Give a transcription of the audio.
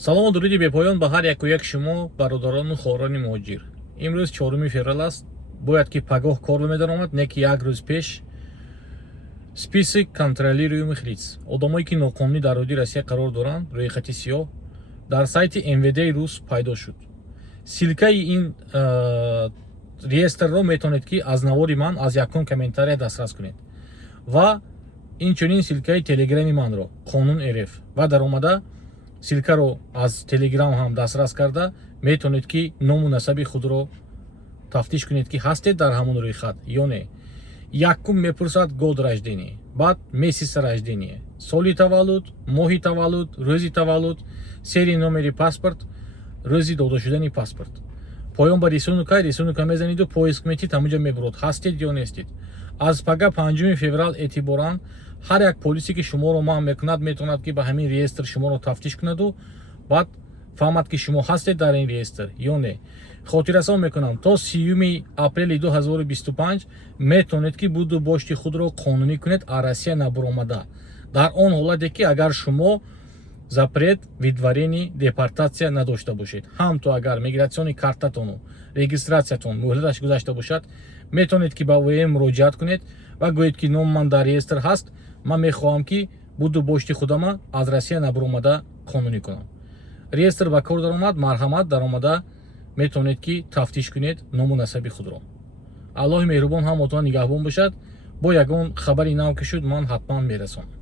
салому дуруди бепоён ба ҳар яку як шумо бародарону хорони муҳоҷир. имрӯз 4 феврал аст. Бояд ки пагоҳ кор медаромад, не ки як рӯз пеш список контролируемых лиц, одамое ки ноқонунӣ дар ҳудуди Россия қарор доранд, рӯйхати сиёҳ дар сайти МВД рус пайдо шуд. Силкаи ин реестрро метавонед ки аз навори ман аз якум комментария дастрас кунед ва инчунин силкаи телеграми манро қонун РФ ва даромада силкаро аз телеграм ҳам дастрас карда метавонед ки ному насаби худро тафтиш кунед ки ҳастед дар ҳамон рӯйхат ё не. Якум мепурсад год раждение, баъд месяца рождения, соли таваллуд, моҳи таваллуд, рӯзи таваллуд, серияи номери паспорт, рӯзи дода шудани паспорт. Поён ба рисунка мезаниду поиск метид, ҳамуҷа мебурад ҳастед ё нестед. Аз пага 5 феврал эътиборан ҳар як полисе ки шуморо маън мекунад метавонад ки ба ҳамин реестр шуморо тафтиш кунаду баъд фаҳмад ки шумо ҳастед дар ин реестр ё не. хотиррасон мекунам то 30 апрели 2025 метавонед ки буду бошти худро қонунӣ кунед аз Россия набаромада, дар он ҳолате ки агар шумо запрет видварени депортация надошта бошед. ҳамто агар мигратсиони картатону регистратсиятон муҳлаташ гузашта бошад, метавонед ки ба ВМ муроҷиат кунед ва гӯед ки номи ман дар реестр ҳаст, ман мехоҳам ки буду бошти худама аз Россия набаромада қонунӣ кунам. Реестр ба кор даромад, марҳамат даромада метавонед ки тафтиш кунед ному насаби худро. аллоҳи меҳрубон ҳамотон нигаҳбон бошад. Бо ягон хабари нав ки шуд ман ҳатман мерасонам.